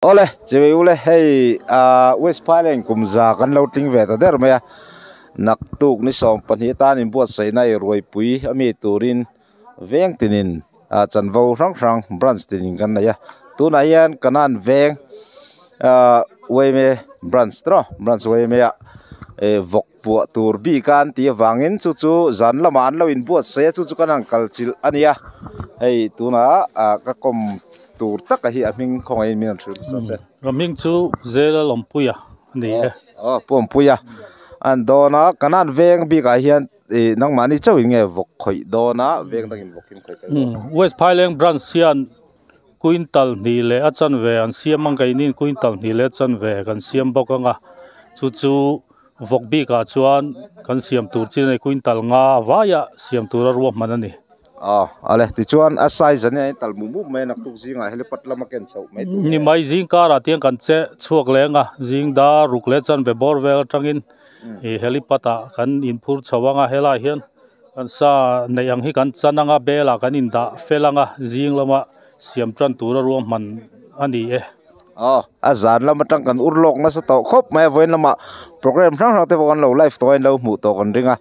Ole, chewe ule hey West Pailing kumza kan lo ting ve ta der maya nak tuk ni som pan hi ta nin buat sei nai roi pui ami turin veng tinin chan vo rang rang branch tinin kan na ya tu na yan kanan veng we me branch we me ya vok pu tur bi kan ti wangin chu chu zan lama an lo in buat sei chu chu kan kalchil ania hey tu na ka kom tur tak hi aming khongai min thul sa se raming chu zela lompuya ni pompuya an dona kanan veng bi ka hian nang mani chawin nge vok khoi dona veng dangin vokin khoi ka West Pailing branch sian quintal ni le achan ve an siam mang kai nin quintal ni le chan ve kan siam bokanga chu vok bi ka chuan kan siam tur chin quintal nga waya siam tur ro manani ale ti chuan a size ane talmumu me nak tu zinga hele patla maken chau mai ni mai zing kara tiang kan che chuak lenga zing da ruk le chan ve bor vel tangin e helipata kan in phur chawanga hela hian kan sa neyang hi kan chananga bela kan in da felanga zing lama siam tran tur ro man ani azan lama tang kan urlok na sa to khop mai voin lama program rang rang te bon lo live toin lo mu to kan ringa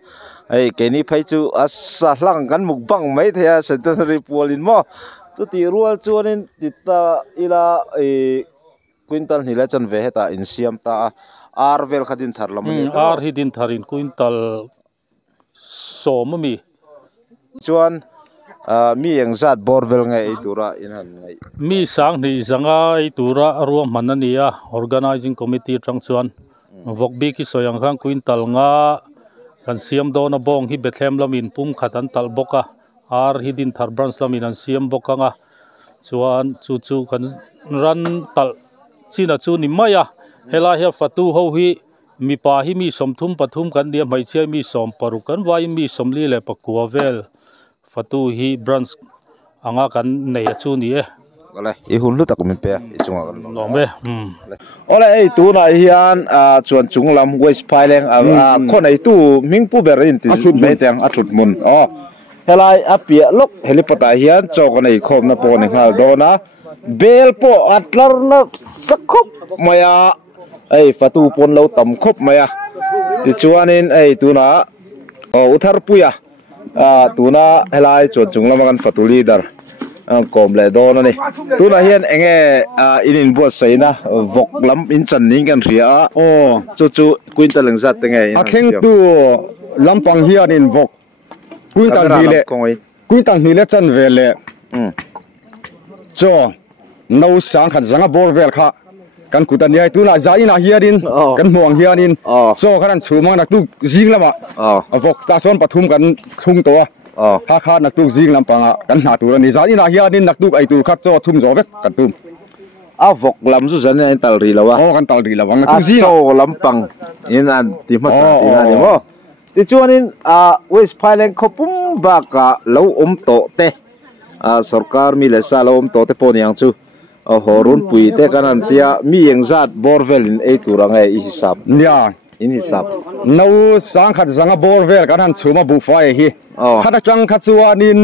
ai keni phai chu asa hlang kan mukbang mai thea centenary polin mo tu ti rual chuanin tita ila quintal ni la chan ve heta in siam ta arvel khadin thar lamani ar hi din tharin quintal somami chuan mi engzat borvel ngai itura inhan ngai mi sang ni zanga itura ro manania organizing committee tang chuan vokbi ki soyang khang quintal nga kan siam do na bong hi bethlem lamin pum khatan tal boka ar hi din thar branch lamin an siam boka nga chuan chu kan ran tal china chu ni maya hela hi fatu ho hi mi pa hi mi somthum pathum kan dia mai che mi som paru kan vai mi somli le pakua vel fatu hi branch anga kan nei chu ni ole I hun lu tak min pe I chunga kan no me ole ei tu na hian chuan chunglam West Pailing khonai tu mingpu berin ti me teng athut mun helai apia lok helipata hian chokanai khom na po ni hal dona bel po atlar na sakhop maya ei fatu pon lo tam khop maya ti chuanin ei tu na uthar puya tuna helai chuan chunglam kan fatu leader kom le don ani tuna hian enge inin buat saina vok lam in chan ning kan ria chu quintal lengzat tenge a kheng tu lampang hian in vok quintal ni le chan vele cho no sang khat zanga bor vel kha kan kutania tuna zaina hianin kan muang hianin so khan chuma nak tu jing lama vok ta son pathum kan thung to kha nak tu jing lampanga kan na tu ni zaina hianin nak tu ai tu khat cho thum zo vek kan tum vok lam su zan ai tal ri lawa kan tal ri lawa nak tu jing so lampang in an ti ma sa ti na ni mo ti chuanin West Pailing khopum ba ka lo to te sarkar mi le sa lo to te pon yang chu horun pui te kanan tia mi engzat borvel in e turanga I hisab nya in hisab no sang khat zanga borvel kan han chuma bu fai hi khata chang kha chuanin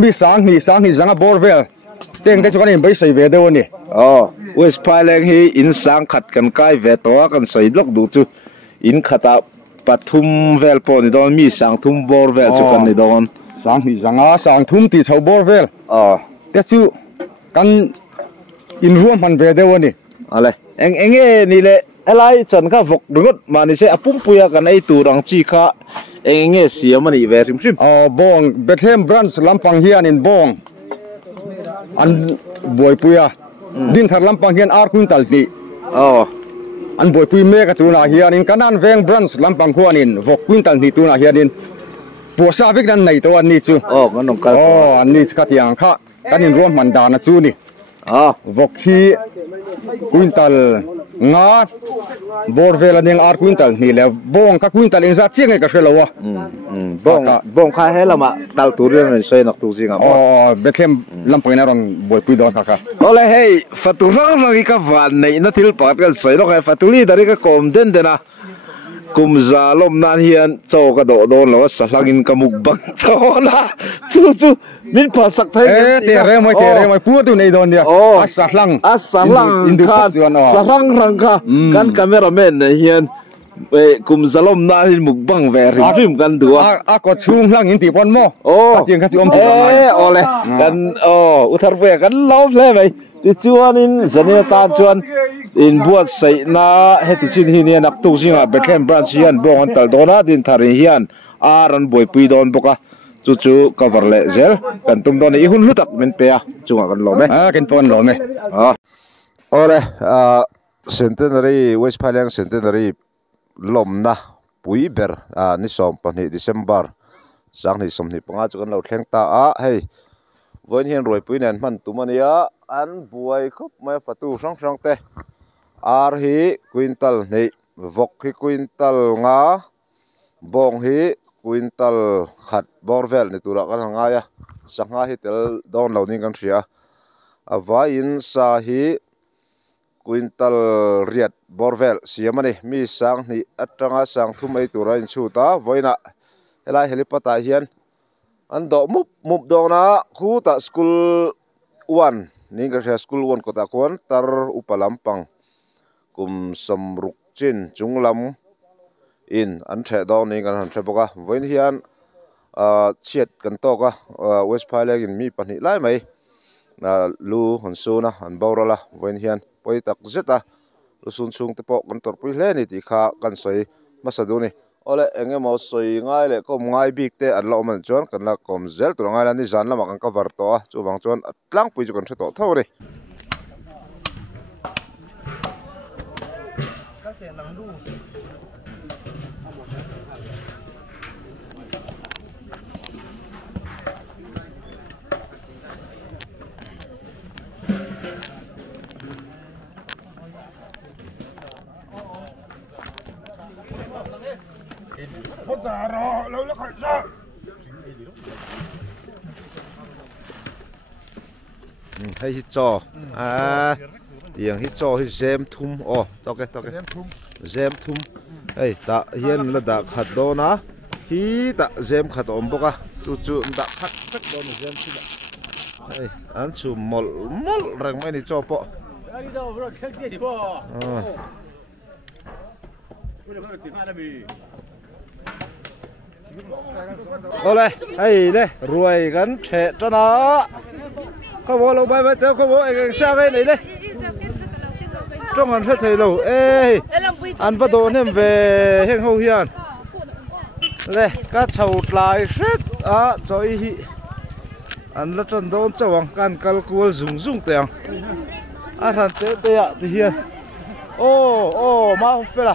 mi sang ni zanga borvel teng te chuanin bai sei ve de ni West Pailing hi in sang khat kan kai ve to kan sei lok du chu in khata pathum vel po ni don mi sang thum borvel chu kan ni don sang ni zanga sang thum ti chho borvel te chu kan in room man ve de ni ale enge ni le elai chan kha vok dungot mani se apum puya kan ai turang chi kha enge siamani ve rim bong Bethlehem branch lampang hian in bong an boy puya din thar lampang hian ar quintal ni an boy pui me ka tuna hian in kanan veng branch lampang khuan in vok quintal ni tuna hian in posa vek nan nei to an ni chu nganong ka an ni ka tiang kha kan in rom man da na chu ni vok hi quintal nga bor vela ning ar quintal ni le bong ka quintal in za chiang ka hrelowa bong kha helama tal turin sei nak tu jinga Bethlehem lampang na ron boy pui don ka ole hey faturang rangi ka van nei na thil pat kan sei lo ka fatuli dari ka kom den dena kum zalom nan hian chaw ka do don lo sahlangin kamuk bang thona chu min phasak thai te re mai pu tu nei don dia sahlang indu sahlang rang kha kan cameraman ne hian kum zalom na hin mukbang ve rim kan dua ko chung hlang in ti pon mo tiang kha chu om ole kan uthar ve kan lo hle mai ti chuan in zaneta chuan in buat sai na heti chin hi ne nak tu singa Bethlehem branch hian bong an tal dona din thari hian aran boi pui don boka chu cover le zel kan tum don i hun hutak men pe a chunga kan lo me kan pon lo me ole centenary West Phalang centenary lomna pui ber ni som pani December sang ni som ni panga chu kan lo thleng ta hei voin hian roi pui nen man tumania an buai khop mai fatu sang te ar hi quintal nei vok hi quintal nga bong hi quintal khat borvel ni tura kan nga ya sanga hi tel don lo ning kan ria awa in sa hi quintal riat borvel siamani mi sang ni atanga sang thumai tura in chuta voina helai helipata hian an do mup dona khu ta school 1 ning ka school 1 ko ta kon tar upalampang kum samruk chin chunglam in an the do ning kan han the boka voin hian chiat kan to ka West Phalang in mi pani lai mai lu hon suna an borala voin hian poi tak zeta lu sun chung te po kan tor pui hle ni ti kha kan soi masaduni ole enge mo soi ngai le kom ngai bik te an lo man chon kan la kom zel tur ngai la ni zan lama kan cover to chu wang chon atlang pui chu kan the to thori hay hít cho tiếng hít cho hít zem thum toke zem thum hey ta hian la da khat do na hi ta zem khat om boka chu da khat sak do na zem chi hey an chu mol rang mai ni cho po ole hey le ruồi gắn trẻ cho nó có bộ lâu bay bay theo có bộ anh sang cái này đây trong anh sẽ thấy lâu ê anh bắt đầu nem về heng hậu hiền đây cá chầu lại rất rồi hi anh là chân đón cho hoàng can calcul dùng tiền anh thế đây thì hiền mà phải là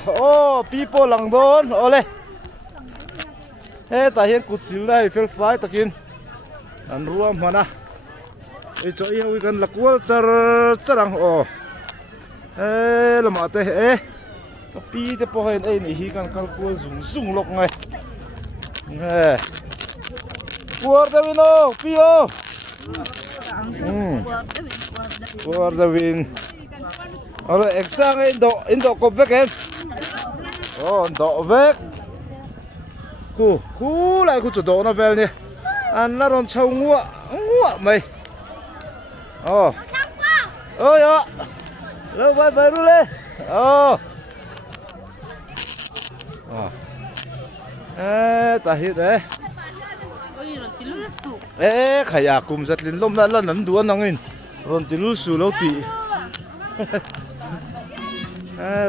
people lăng đón ole ê ta hiền cút xíu đây phải phải ta kín anh ruộng mà na cho yêu gần là quá char rằng làm mà thế pi thế po hen này hi kan calcul dùng lộc ngay Por Davino pio Por Davin rồi exang indo cop vek em indo vek khu lại khu chỗ đó nó về nè ăn nó còn trâu ngua mày yo lo bay luôn lên ta hit đấy khaya kum zat lin lom na la nan duan angin ron tilu su lo ti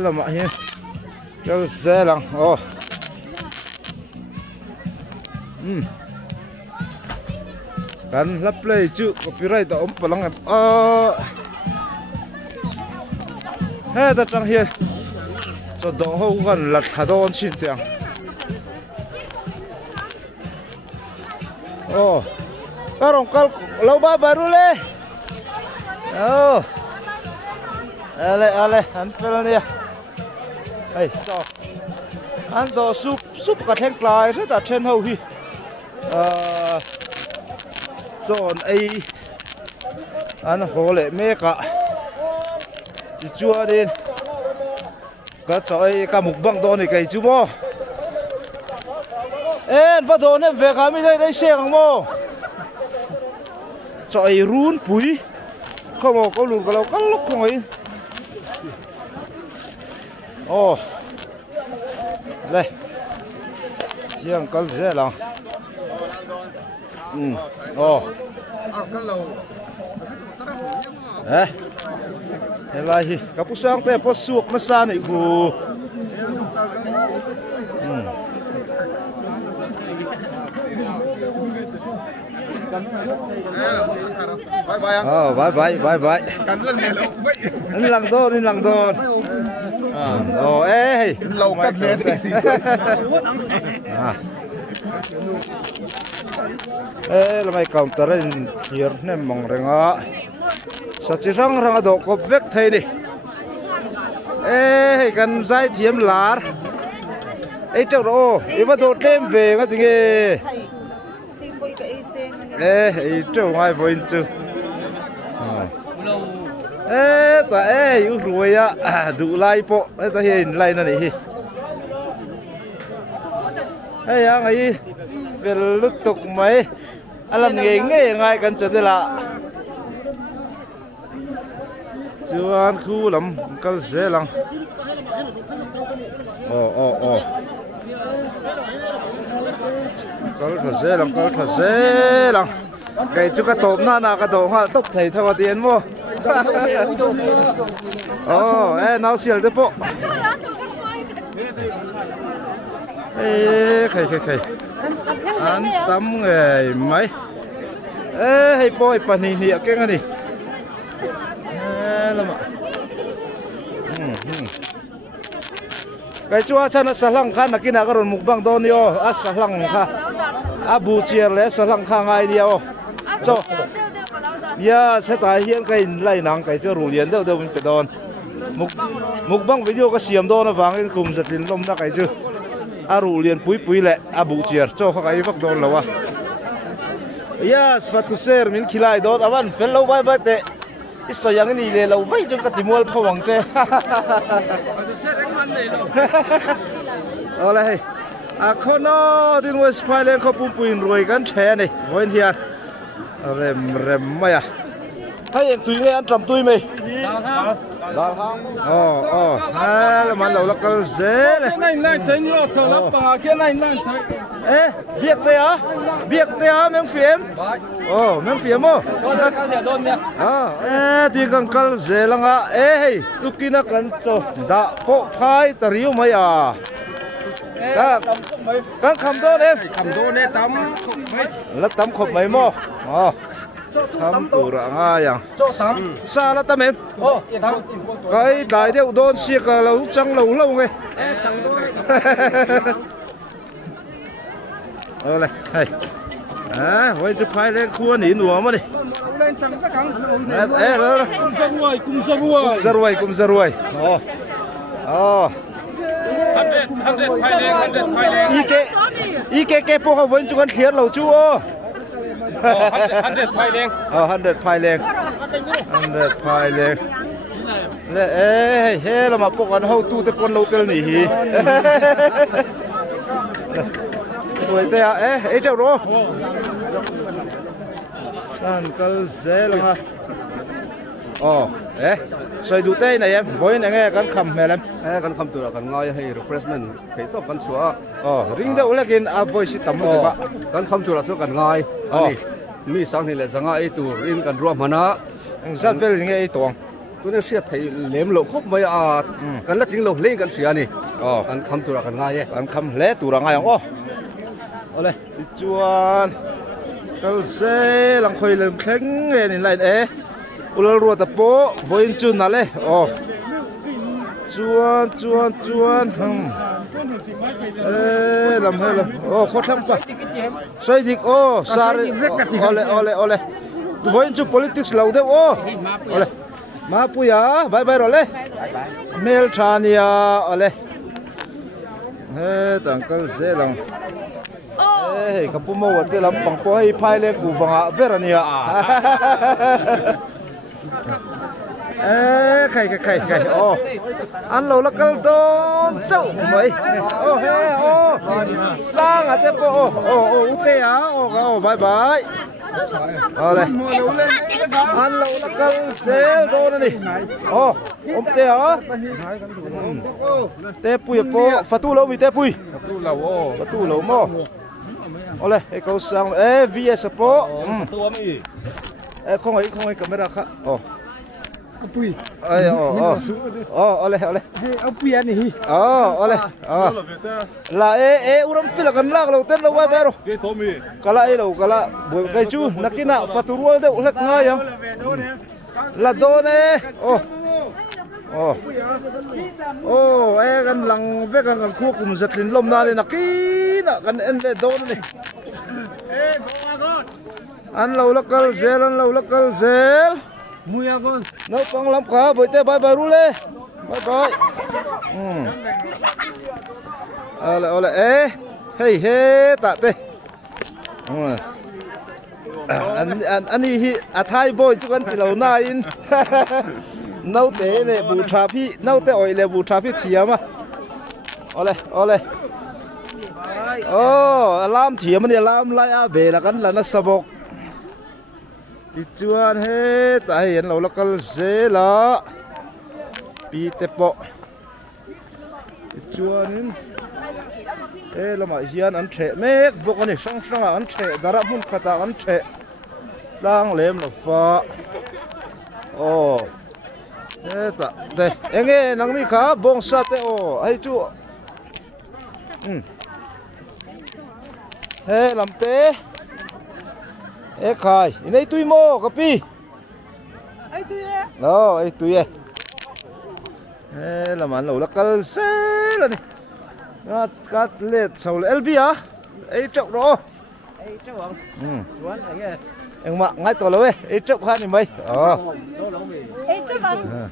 la ma hi yo se lang kan la play chu copyright om palang ta chang hian cho do ho gan lat hadon chin tiang karong kal lo ba baru le ale an fel ni ai so an do sup ka theng klai re ta then ho hi zon ai an hole me ka chi chua din cái chọi cả mục băng đó này cái chú mò em bắt đầu em về cả mấy đây xe không mò chọi run bụi không có lùn có lúc không ấy ô đây riêng có dễ lòng ô đấy thế là gì các bác sang đây bác suộc nó xa này cụ bye bye Ini lang don lâu cắt lên thì xì là mày cầm tờ lên hier nem mong renga sa chi rang do ko vek thei ni kan zai thiam lar tao ro iwa do tem về nga tinge tao ngai voin chu ta yu ruồi á đủ lai po ta hiện lai nè này yang ấy về lúc tục mấy anh làm nghề ngay cần chân đây là chưa ăn khu lắm cần dễ lắm cần thật dễ lắm cái chú cái tôm na cái tôm hoa tóc thầy theo tiền mua nào xỉa được bộ khơi ăn tắm nghề mấy hay bôi phần hình địa cái này làm ạ cái chúa chân sa lăng khan là kia nào cái mục băng đó nio sa lăng kha abu chier le sa lăng kha ngay nio cho sẽ tại hiện cái này nắng cái cho rủ liền đâu mình phải đòn mục băng video cái xiêm đó nó vàng lên cùng giật lên lông ra cái chứ rủ liền pui lẹ abu chier cho cái vắc đòn là wa yes fatu ser min khilai dot awan fel lo bai bai te iso yang ni le lo vai jong ka timol phawang che ole hey khono tin was phailen kho pum puin roi kan the ni voin hian rem maya hay tùy nghe ăn trầm tùy mày là mà lâu là cái dễ này cái này thấy nhiều sợ lắm bà cái này thấy việc tê á miếng phím miếng phím ô thì cần cái dễ lắm à tu kia cần cho đã bộ phai tariu mày à các cầm đô em tắm là tắm khop mày mò thăm tủ ra ngay à xa là tắm em cái đại điệu đôn xia cả lâu trăng lâu nghe này với chụp hai lên cua nỉ nùa mà đi cùng ra ruồi ý cái bộ với chúng con thiệt lâu chú 100 phai lên 100 phai lên 100 phai lên lệ là mà bộ con hậu tu tới con lâu tới nỉ tuổi tê chào rồi ăn cái dễ lắm ha xoay đủ tê này em với này nghe con khăm mẹ em con khăm tụi là con ngồi hay refreshment thấy tốt con xóa ring đâu là cái voi sĩ tắm một cái con khăm tụi là số con ngồi mi sang thì là sang ai tụi in con rùa mà nó rất về nghe ai tuồng tôi nói sẽ thấy lém lẩu khóc mấy con lát tiếng lẩu lên con xìa này con khăm tụi là con ngồi con khăm lẽ tụi là ngay đây chuan cái xe lăng khơi lên khánh này lại đấy ula ruột tập bố với chun nào đấy chuan làm hơi làm khó lắm quá xoay dịch sari ole với chun politics lâu thế ole mà puya bye rồi đấy mail chania ole tang cái xe lăng kapu mau waktu lampang poi phai le ku vanga berani ya khai ô ăn lâu là câu tôn châu mấy ô he ô sang à thế cô ô ute á ô bye bye ô đây ăn lâu là câu xe đô này ô te á te pui po phát tu lâu mi te pui phát tu lâu mo ô đây cái câu sang vs po không ấy camera khác Pui. Oleh. Pui ani. Oleh. La uram fila kan la kalau ten la wa bero. Kala lo kala boy kai chu nakina faturual de ulak nga yang. La done. Kan lang ve kan khu kum zatlin lom na le nakina kan en le don ni. An lo lakal zel. Muya con. Nó con lắm cả buổi tê bye bye rule. Bye bye. Ole. Hey tạ tê. Anh hi thay boy chứ con chỉ lâu na in. Nấu té lệ bù trà phi, nấu té oi lệ bù trà phi thiam à. Ole. Alarm thiam anh alarm lại à về là cái là nó sabok. Ichuan he tai hian lo lakal zela pi te po ichuanin lama hian an the mek bok ani sang an the dara mun khata an the lang lem lo fa ta te enge nang ni kha bong sa te ai chu he lam te khai, ini tui mo kapi. Ai tui e? Ai tui e. Laman lo lakal se la ni. Ngat kat let sau le LB à? Ai chok ro. Ai chok ang. Tuan ai e. Ang ma ngai to lo e. Ai chok khan ni mai. Ai chok ang.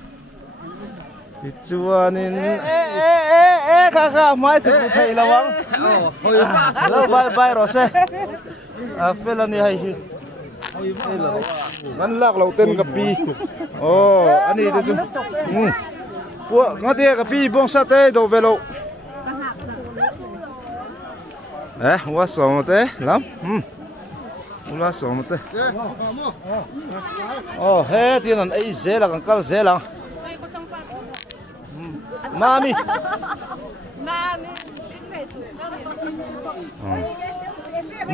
Chuanin kha mai thu thei lawang. Lo bye ro se. Phela ni hai hi. Gan lak lo ten kapi. Ani te chu. Pu ngati kapi bong sa te do velo. Wa so te lam. Ula so te. He tin an ai ze la kan kal ze lang. Mami.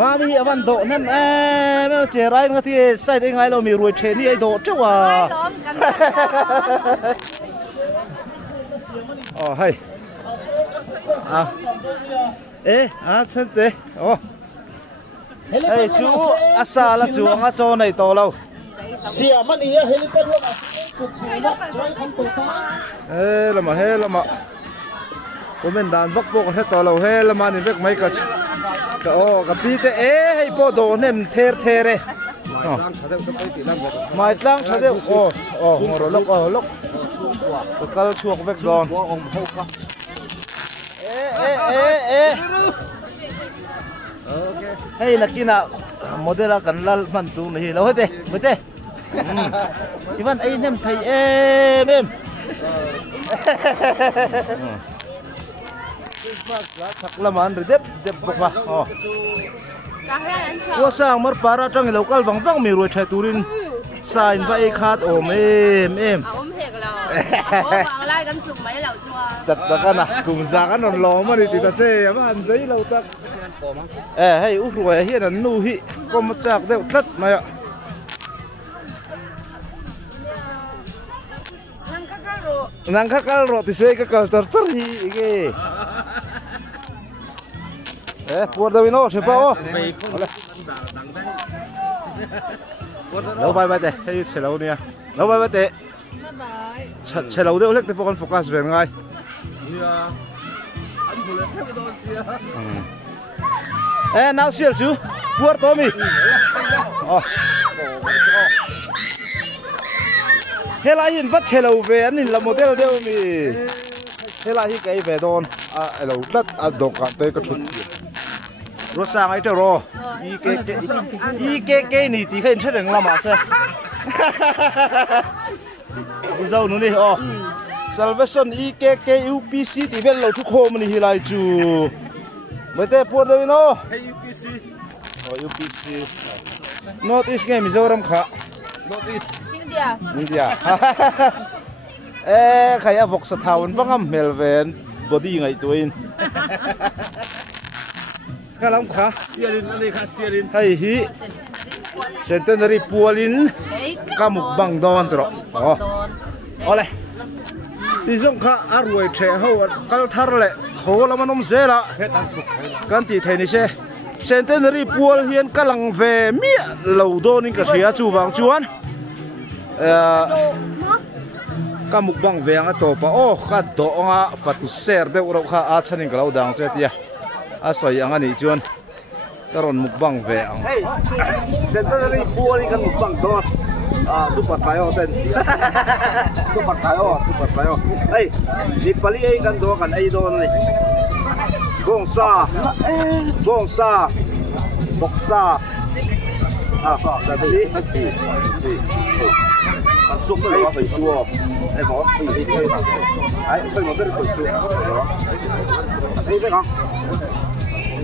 Mami avan do nem me che rai ngati sai dei ngai lo mi ruai the ni ai do chu à. Hay. Chân te. Hey chu asa la chu nga cho nei to lo. Sia man iya helipad wa kutsina joy kan to ta. Lama. Komen dan vak po ka to lo he lama ni vek mai ka. Kapi te hey po do nem ther re. Mai tlang thadeu ngoro lok. Kal chuak vek don. Hey nakina modela kan lal man tu ni lo hete. Bete. Ivan ai nem thai em. Thak laman ri dep boka. Wa sang mar para tang local wang mi roi thai turin sain vai khat em. Hek lo. Wang lai kan sum mai lo chua. Tat ka na kum za kan on lo ma ni ti ta che ma an sei lo tak. Hey u roi hian an nu hi kom chak deu tlat mai a. Nang kakal ro ti sei kakal char hi ge. Puar da vino se pa o. Lâu bay te, hay xe lâu nè. Lâu bay te. Xe lâu đều lek te pokon focus về ngay. Nào siêu chứ. Puar to mi. Hela hin vắt xe lâu về anh là model đều mi. Hela hi cái về don. Lâu lát đọc cả tới cái chút. Rồi sang ấy rồi, cái này thì khi sẽ đừng làm mà sao? zau nu ni oh Salvation EKKUPC ti vel lo thu khom ni hi lai chu mate por de no UPC oh UPC North East nge Mizoram kha North East India khaya vok sa thawon bangam melven body ngai tuin kalam kha siarin ani kha siarin hai hi centenary pualin kamuk bang don tro oh ole ti jong kha arwai the ho kal thar le kholamanum zela kan ti theini se centenary pual hian kalang ve mi lo donin ka thia chu wang chuan kamuk bang veng a topa oh ka do nga fatu ser de uro kha a chanin galo dang che tia a soi anga ni chuan taron mukbang ve ang hey centenary pual kan mukbang don super tayo ten super tayo hey di pali ai kan do kan ai don ni gongsa boksa sa tadi xúc cái đó phải chua em có thì cái ấy phải một cái phải chua đó thấy phải không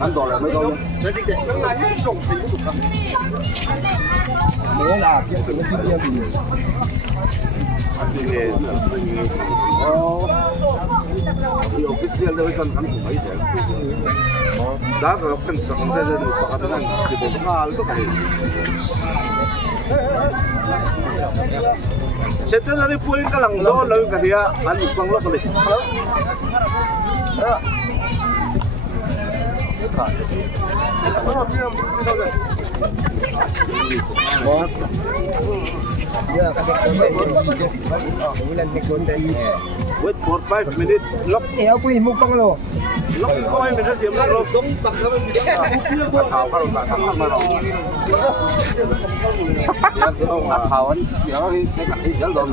ăn đồ là mấy câu muốn là kiếm được cái kia thì nhiều cái kia đâu cần ăn cũng mấy thế đã rồi cần sẵn ra rồi bắt đầu ăn thì bộ hoa nó phải centenary pualin ka lang lo lawi ka dia an mukbang lo kali wait for 5 minutes lok aku mukbang lo lok ko ay minutes diam lo dong tak kami bilang tahu kalau tak sama lo ya kalau nggak kawan ya lagi naik hijau dong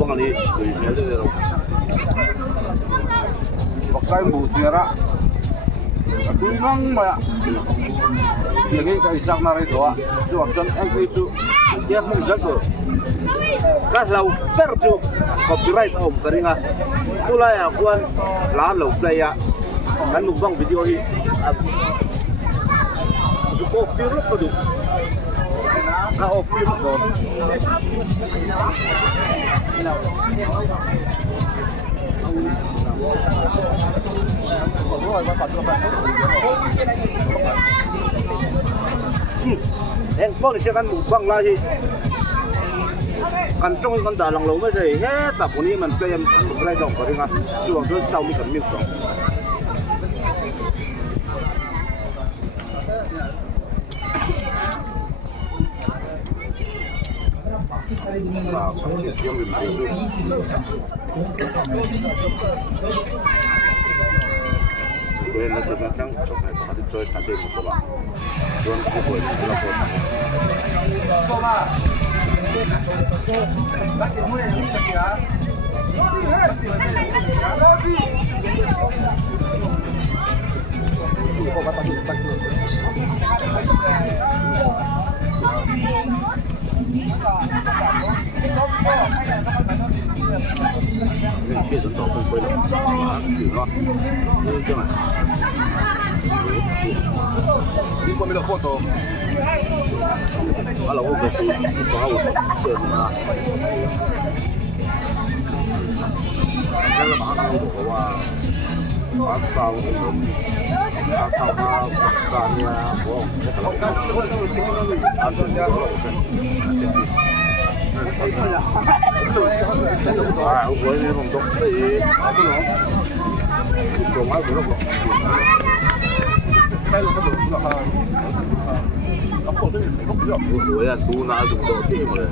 bang ni pakai mutiara tu nang maya lagi ka isang na rito tu option ang itu dia mung jago ka lau perju copyright om karinga tulay akuan la lau playa kan mukbang video hi ko film ko du ka o film ko handphone siya kan mukbang lagi kan trong kan dalang lo mai dei he ta puni man play am play dong ko ringa chuang so sau mi kan mi dong Bueno, la terminamos con el todo el cante de Coba. Yo no puedo decir la cosa. Dígame la foto. A la boca sí, Ủa tu nào dùng đồ thì mà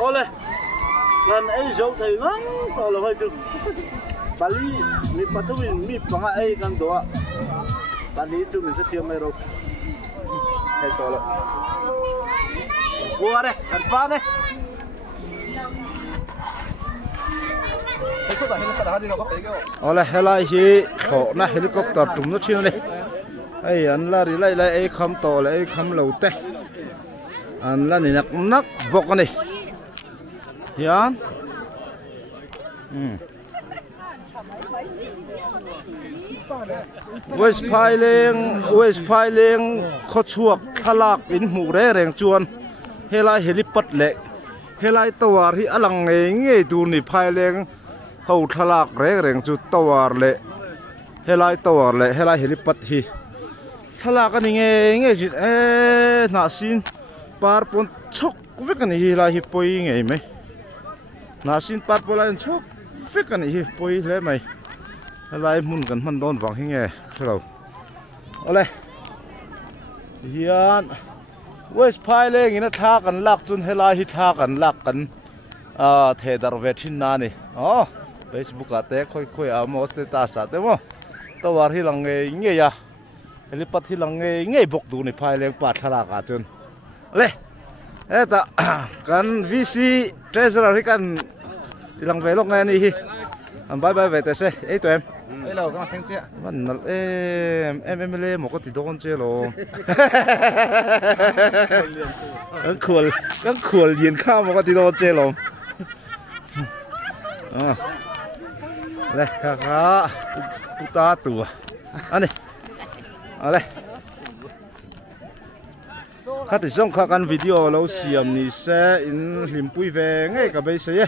Oleh, kan jauh dari nang kalau itu Bali mi patuin mi pangai kan doa Bali itu mesti tiap merok kalau buat deh apa deh oleh helai hi kho na helicopter tum no chin le ai an la ri lai lai ai kham to le ai kham lo te an la ni nak nak bok ani hian West Piling kho chuak thalak in mu re reng chuan helai helipad le helai tawar hi alang nge tu ni Piling ho thalak reng chu tawar le helai tawar le helai helipad hi thalak ani nge jit na sin par pon chok vek ani hi la hi poi nge me na sin par polan chok vek ani hi poi le mai helai mun kan man don wang hi nge thlo ole hian West Piling in a thak an lak chun helai hi thak an lak kan thề dar về trên na nè Facebook à té khôi à mo status à té mo tao war hi lang nghe ya helipat hi lang nghe bok du ni phai leng pat thara ka chun le eta kan VC treasurer hi kan ilang ve lok nge ni hi bye bye về te se ei to em hello các bạn xem man nal em le mo ko ti don che lo kan khual yin kha mo ko ti don che lo đây kakak puta tua anh này khát thì xong khát ăn video lâu xiêm ni sẽ in hiểm bùi về ngay cả bây giờ